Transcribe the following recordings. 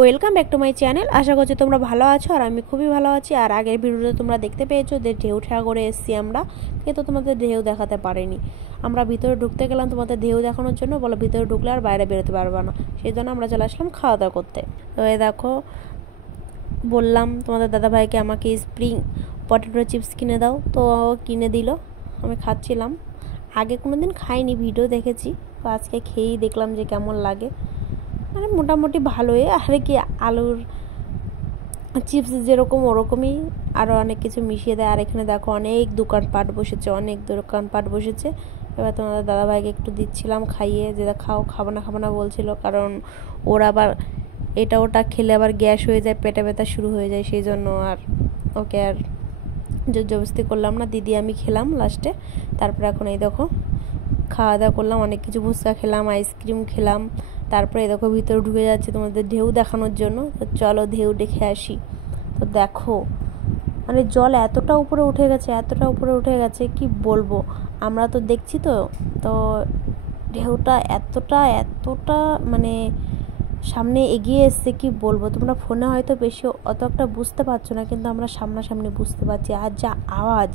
Welcome back to my channel. আশা করছি তোমরা ভালো আছো আর আমি খুবই ভালো আছি। আর আগের ভিডিওতে তোমরা দেখতে পেয়েছো যে ঢেউ সাগরে এসেছি আমরা, কিন্তু তোমাদের ঢেউ দেখাতে পারিনি। আমরা ভিতরে ঢুকতে গেলাম তোমাদের ঢেউ দেখানোর জন্য, বলো ভিতরে ঢুকলে আর বাইরে বেরোতে পারবে না, সেই জন্য আমরা চলে আসলাম খাওয়া দাওয়া করতে। তো এই দেখো, বললাম তোমাদের দাদাভাইকে আমাকে স্প্রিং পটেটো চিপস কিনে দাও, তো কিনে দিল। আমি খাচ্ছিলাম, আগে কোনো দিন খাইনি, ভিডিও দেখেছি, তো আজকে খেয়েই দেখলাম যে কেমন লাগে। মানে মোটামুটি ভালোই, আর কি আলুর চিপস যেরকম ওরকমই আরও অনেক কিছু মিশিয়ে দেয়। আর এখানে দেখো অনেক দোকানপাট বসেছে। এবার তোমাদের দাদাভাইকে একটু দিচ্ছিলাম খাইয়ে, যেটা খাবো না বলছিল, কারণ ওর আবার এটা ওটা খেলে আবার গ্যাস হয়ে যায়, পেটে ব্যথা শুরু হয়ে যায়, সেই জন্য আর ওকে আর জবরদস্তি করলাম না। দিদি আমি খেলাম লাস্টে। তারপরে এখন এই দেখো খাওয়া দাওয়া করলাম, অনেক কিছু ফুচকা খেলাম, আইসক্রিম খেলাম। তারপরে এই দেখো ভিতরে ঢুকে যাচ্ছে তোমাদের ঢেউ দেখানোর জন্য। তো চলো ঢেউ দেখে আসি। তো দেখো মানে জল এতটা উপরে উঠে গেছে কি বলবো। আমরা তো দেখছি, তো ঢেউটা এতটা মানে সামনে এগিয়ে এসছে কি বলবো। তোমরা ফোনে হয়তো বেশি অত একটা বুঝতে পারছো না, কিন্তু আমরা সামনাসামনি বুঝতে পারছি। আর যা আওয়াজ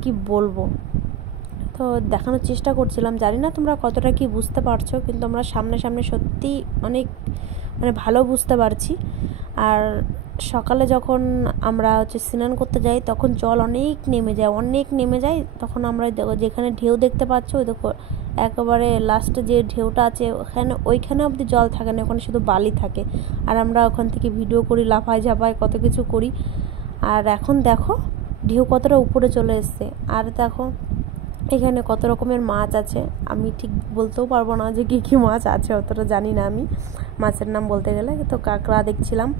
কি বলবো, তো দেখানোর চেষ্টা করছিলাম, জানি না তোমরা কতটা কি বুঝতে পারছো, কিন্তু আমরা সামনে সত্যি অনেক মানে ভালো বুঝতে পারছি। আর সকালে যখন আমরা স্নান করতে যাই তখন জল অনেক নেমে যায়। তখন আমরা যেখানে ঢেউ দেখতে পাচ্ছ, ওই দেখো একেবারে লাস্টে যে ঢেউটা আছে ওইখানে অবধি জল থাকে না, ওখানে শুধু বালি থাকে। আর আমরা ওখান থেকে ভিডিও করি, লাফাই ঝাপাই কত কিছু করি। আর এখন দেখো ঢেউ কতটা উপরে চলে এসছে। আর দেখো এখানে কত রকমের মাছ আছে, আমি ঠিক বলতেও পারবো না যে কী মাছ আছে, অতটা জানি না আমি মাছের নাম বলতে গেলে। তো কাঁকড়া দেখছিলাম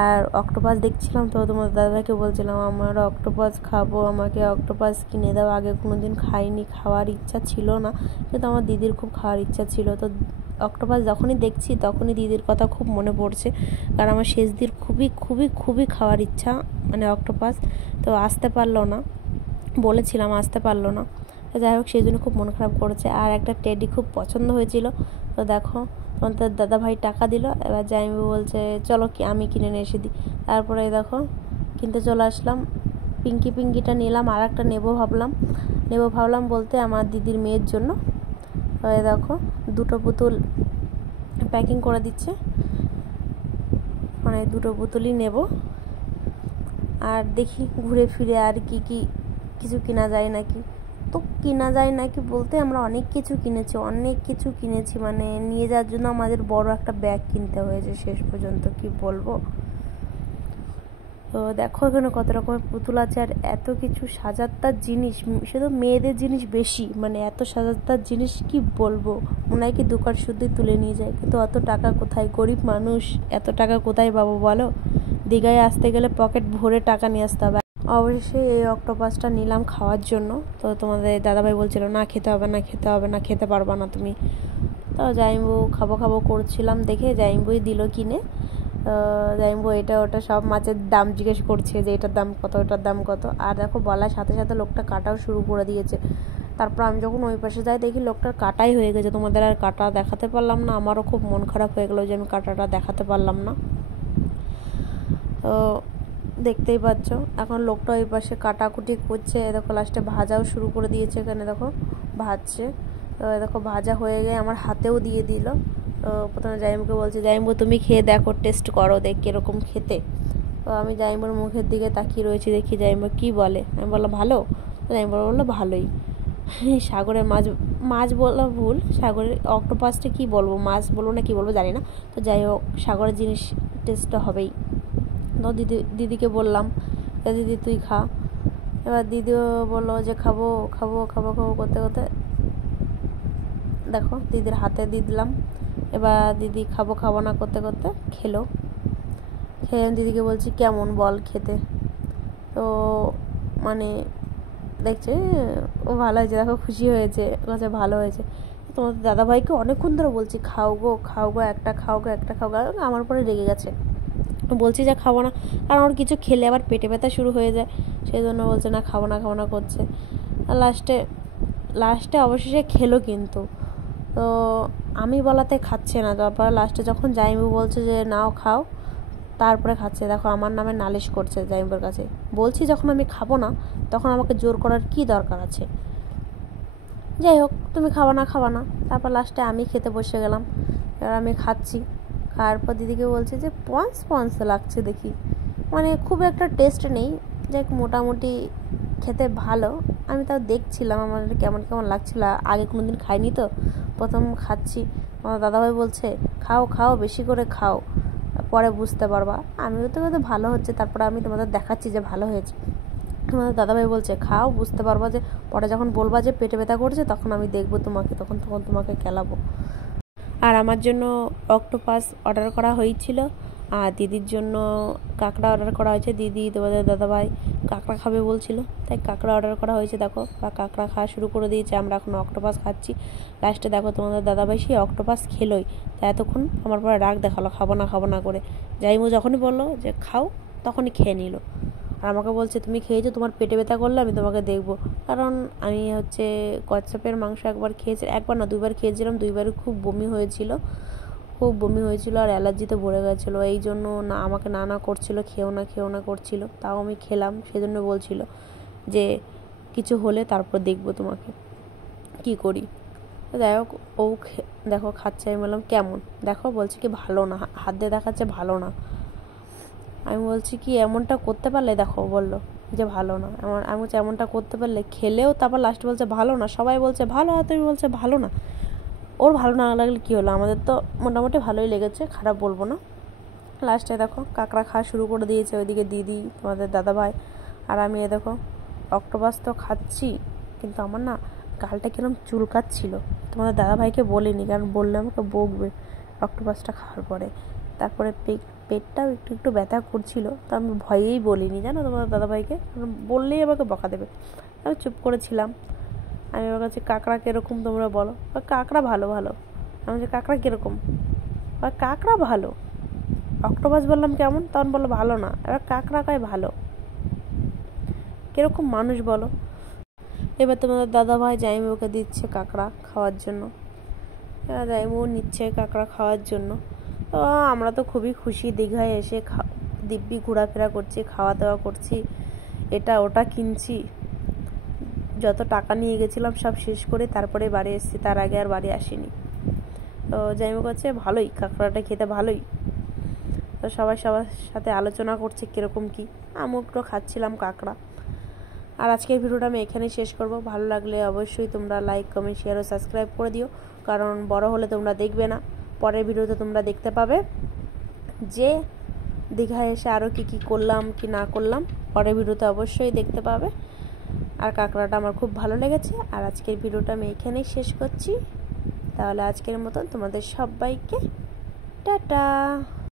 আর অক্টোপাস দেখছিলাম। তো তোমার দাদাভাইকে বলছিলাম আমার অক্টোপাস খাবো, আমাকে অক্টোপাস কিনে দাও। আগে কোনো দিন খাইনি, খাওয়ার ইচ্ছা ছিল না, কিন্তু আমার দিদির খুব খাওয়ার ইচ্ছা ছিল। তো অক্টোপাস যখনই দেখছি তখনই দিদির কথা খুব মনে পড়ছে, কারণ আমার শেষ দিন খুবই খাওয়ার ইচ্ছা, মানে অক্টোপাস। তো আসতে পারলো না, বলেছিলাম আসতে পারলো না। তো যাই হোক, সেই জন্য খুব মন খারাপ করেছে। আর একটা টেডি খুব পছন্দ হয়েছিল। তো দেখো তোমাদের দাদাভাই টাকা দিল, এবার জাইমি বলছে চলো কি আমি কিনে নিয়ে এসে দিই। তারপরে দেখো কিনতে চলে আসলাম, পিঙ্কিটা নিলাম, আর একটা নেবো ভাবলাম বলতে আমার দিদির মেয়ের জন্য। তো দেখো দুটো পুতুল প্যাকিং করে দিচ্ছে, মানে দুটো পুতুলই নেব। আর দেখি ঘুরে ফিরে আর কি কিছু কেনা যায় নাকি। তো কেনা যায় নাকি বলতে আমরা অনেক কিছু কিনেছি, মানে নিয়ে যাওয়ার জন্য আমাদের বড় একটা ব্যাগ কিনতে হয়েছে শেষ পর্যন্ত, কি বলবো। তো দেখো এখানে কত রকমের পুতুল আছে, আর এত কিছু সাজাতার জিনিস, শুধু মেয়েদের জিনিস বেশি, মানে এত সাজাতার জিনিস কি বলবো, মনে হয় কি দোকান শুদ্ধই তুলে নিয়ে যায়। কিন্তু অত টাকা কোথায়, গরিব মানুষ, এত টাকা কোথায় পাবো বলো। দীঘায় আসতে গেলে পকেট ভরে টাকা নিয়ে আসতে হবে। অবশ্যই এই অক্টোপাসটা নিলাম খাওয়ার জন্য। তো তোমাদের দাদাভাই বলছিল না খেতে হবে না, খেতে পারবা না তুমি। তো জাইম্বু খাবো করছিলাম দেখে জাইম্বুই দিল কিনে। জাইম্বু এটা ওটা সব মাছের দাম জিজ্ঞেস করছে, যে এটার দাম কত, ওটার দাম কত। আর দেখো বলার সাথে সাথে লোকটা কাটাও শুরু করে দিয়েছে। তারপর আমি যখন ওই পাশে যাই দেখি লোকটার কাটাই হয়ে গেছে। তোমাদের আর কাটা দেখাতে পারলাম না, আমারও খুব মন খারাপ হয়ে গেলো যে আমি কাটাটা দেখাতে পারলাম না। তো দেখতেই পাচ্ছ এখন লোকটা ওই পাশে কাটাকুটি করছে। দেখো লাস্টে ভাজাও শুরু করে দিয়েছে, এখানে দেখো ভাজছে। তো দেখো ভাজা হয়ে গিয়ে আমার হাতেও দিয়ে দিল। তো প্রথমে জাইমুকে বলছে জাইমু তুমি খেয়ে দেখো, টেস্ট করো, দেখ কীরকম খেতে। তো আমি জাইমুর মুখের দিকে তাকিয়ে রয়েছি, দেখি জাইমু কী বলে। আমি বললাম ভালো, জাইমু বললো ভালোই। সাগরের মাছ বলা ভুল, সাগরের অক্টোপাসটা কী বলবো, মাছ বলবো না কী বলবো জানি না। তো যাই হোক সাগরের জিনিস টেস্টটা হবেই। তো দিদিকে বললাম দিদি তুই খা। এবার দিদিও বললো যে খাবো করতে দেখো দিদির হাতে দিয়ে দিলাম। এবার দিদি খাবো না করতে খেলো। খেয়ে দিদিকে বলছি কেমন বল খেতে। তো মানে দেখছে ও ভালো হয়েছে, দেখো খুশি হয়েছে, বলছে ভালো হয়েছে। তোমাদের দাদাভাইকে অনেকক্ষণ ধরে বলছি খাও গো একটা খাও গো। আমার উপরে রেগে গেছে, বলছি যে খাবো না, কারণ ওর কিছু খেলে আবার পেটে ব্যথা শুরু হয়ে যায়, সেই জন্য বলছে না খাবো না করছে। আর লাস্টে অবশেষে খেলো। কিন্তু তো আমি বলাতে খাচ্ছে না, তারপরে লাস্টে যখন জাইমু বলছে যে নাও খাও তারপরে খাচ্ছে। দেখো আমার নামে নালিশ করছে জাইমুর কাছে। বলছি যখন আমি খাবো না তখন আমাকে জোর করার কি দরকার আছে। যাই হোক, তুমি খাওয়া না। তারপর লাস্টে আমি খেতে বসে গেলাম। এবার আমি খাচ্ছি, খাওয়ার পর দিদিকে বলছি যে পঞ্চ পঞ্চ লাগছে দেখি, মানে খুব একটা টেস্ট নেই, যাই মোটামুটি খেতে ভালো। আমি তাও দেখছিলাম আমার কেমন কেমন লাগছিল, আগে কোনো দিন খাইনি তো, প্রথম খাচ্ছি। আমার দাদাভাই বলছে খাও খাও বেশি করে খাও, পরে বুঝতে পারবা। আমিও তো ভালো হচ্ছে, তারপরে আমি তোমাদের দেখাচ্ছি যে ভালো হয়েছে। আমাদের দাদাভাই বলছে খাও, বুঝতে পারবা, যে পরে যখন বলবা যে পেটে ব্যথা করছে তখন আমি দেখবো তোমাকে, তখন তোমাকে খেলাবো। আর আমার জন্য অক্টোপাস অর্ডার করা হয়েছিল, আর দিদির জন্য কাঁকড়া অর্ডার করা হয়েছে। দিদি তোমাদের দাদাভাই কাঁকড়া খাবে বলছিল, তাই কাঁকড়া অর্ডার করা হয়েছে। দেখো বা কাঁকড়া খাওয়া শুরু করে দিয়েছে, আমরা এখন অক্টোপাস খাচ্ছি। লাস্টে দেখো তোমাদের দাদাভাই সেই অক্টোপাস খেলোই, তাই এতক্ষণ আমার পরে রাগ দেখালো খাবো না করে। যাইমু যখনই বললো যে খাও তখনই খেয়ে নিল। আর আমাকে বলছে তুমি খেয়েছো, তোমার পেটে ব্যথা করলে আমি তোমাকে দেখবো। কারণ আমি কচ্ছপের মাংস একবার খেয়েছি, একবার না দুইবার খেয়েছিলাম, দুইবারই খুব বমি হয়েছিল আর অ্যালার্জিতে ভরে গেছিলো। এই জন্য না আমাকে না করছিল, খেও না করছিল, তাও আমি খেলাম। সেজন্য বলছিল যে কিছু হলে তারপর দেখবো তোমাকে কি করি। তো দেখো ও দেখো খাচ্ছে, আমি বললাম কেমন, দেখো বলছে কি ভালো না, হাত দিয়ে দেখাচ্ছে ভালো না। আমি বলছি কি এমনটা করতে পারলে, দেখো বললো যে ভালো না, আমি বলছি এমনটা করতে পারলে খেলেও, তারপর লাস্ট বলছে ভালো না। সবাই বলছে ভালো, আর তুমি বলছে ভালো না। ওর ভালো না লাগলে কী হলো, আমাদের তো মোটামুটি ভালোই লেগেছে, খারাপ বলবো না। লাস্টে দেখো কাঁকড়া খাওয়া শুরু করে দিয়েছে ওইদিকে দিদি, তোমাদের দাদাভাই, আর আমি দেখো অক্টোপাস তো খাচ্ছি, কিন্তু আমার না গালটা কিরম চুলকাচ্ছিল। তোমাদের দাদাভাইকে বলিনি, কারণ বললে আমাকে বকবে অক্টোপাসটা খাওয়ার পরে। তারপরে পেটটাও একটু ব্যথা করছিল, তো আমি ভয়েই বলিনি জানো তোমাদের দাদাভাইকে, কারণ বললেই আমাকে বকা দেবে। আমি চুপ করেছিলাম। আমি আমার কাছে কাঁকড়া কীরকম তোমরা বলো, বা কাঁকড়া ভালো। আমি বলছি কাঁকড়া কীরকম, বা কাঁকড়া ভালো। অক্টোপাস বললাম কেমন, তখন বললো ভালো না। এবার কাঁকড়া কয় ভালো, কীরকম মানুষ বলো। এবার তোমাদের দাদাভাই জাইমুকে দিচ্ছে কাঁকড়া খাওয়ার জন্য, জাইমু নিচ্ছে কাঁকড়া খাওয়ার জন্য। তো আমরা তো খুবই খুশি, দীঘায় এসে দিব্যি ঘোরাফেরা করছি, খাওয়া দাওয়া করছি, এটা ওটা কিনছি। যত টাকা নিয়ে গেছিলাম সব শেষ করে তারপরে বাড়ি এসেছি, তার আগে আর বাড়ি আসিনি। তো জাইমু করছে ভালোই, কাঁকড়াটা খেতে ভালোই। তো সবার সাথে আলোচনা করছে কীরকম কী, আমিও একটু খাচ্ছিলাম কাঁকড়া। আর আজকের ভিডিওটা আমি এখানেই শেষ করব। ভালো লাগলে অবশ্যই তোমরা লাইক কমেন্ট শেয়ার ও সাবস্ক্রাইব করে দিও, কারণ বড় হলে তোমরা দেখবে না, পরের ভিডিওতে তোমরা দেখতে পাবে যে দীঘায় এসে আরও কী করলাম কি না করলাম, পরের ভিডিওতে অবশ্যই দেখতে পাবে। আর কাঁকড়াটা আমার খুব ভালো লেগেছে। আর আজকের ভিডিওটা আমি এখানেই শেষ করছি। তাহলে আজকের মতন তোমাদের সবাইকে টাটা।